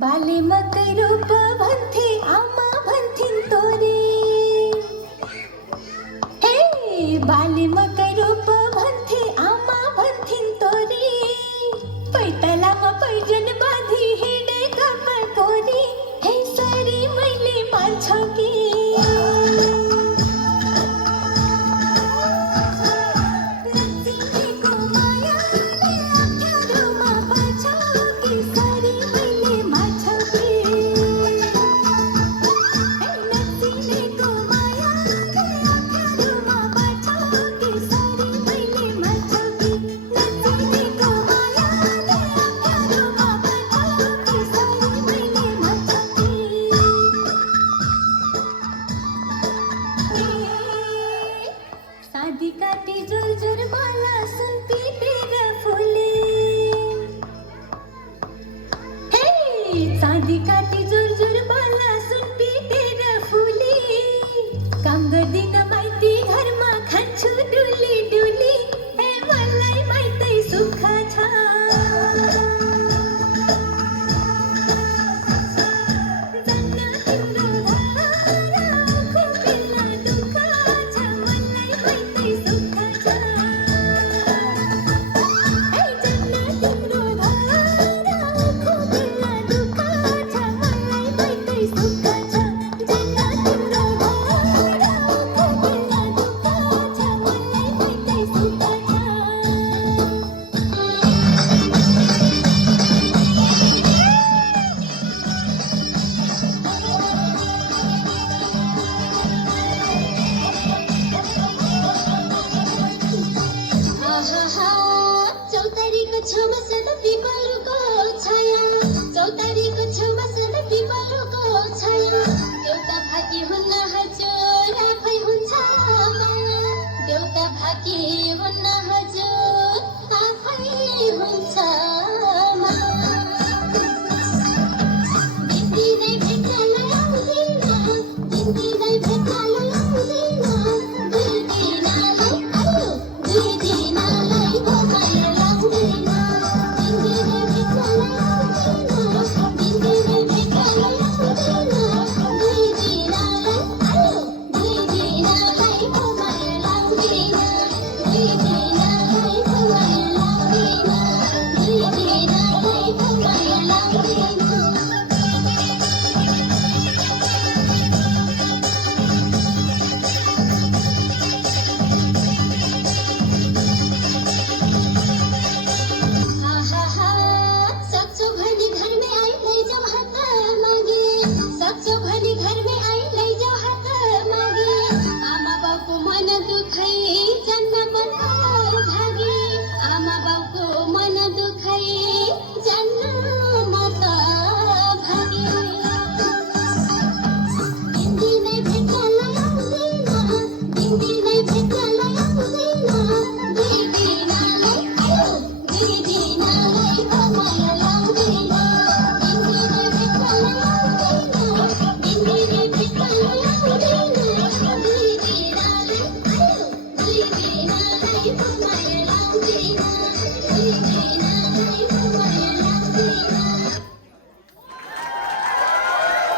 बाले मकै रूप भन्थे आमा भन्थिन् तोरे हे बाले मकै रूप भन्थे आमा भन्थिन् तोरे पैतालामा पैजन बाँधी हिँडे कपाल कोरी हे सरी मैले मान्छौ कि शादी काटी जुर माला सुनती तेरा फूले हे शादी काटी जुर माला सुनती तेरा फूले काम गर्दिन माइती घरमा खान्छु डुली डुली हे मलाई माइतै सुख छ छेउमा सदा पिपलको छाया चौतारीको छेउमा सदा पिपलको छाया देउता भाकी हुन्न हजुर आफै हुन्छ माया देउता भाकी हुन्न हजुर आफै हुन्छ माया दिनदिनै भेट्नलाई आउँदिन दिनदिनै भेट्नलाई आउँदिन दुई दिनलाई घुमाएर लाउँदैन Thank you.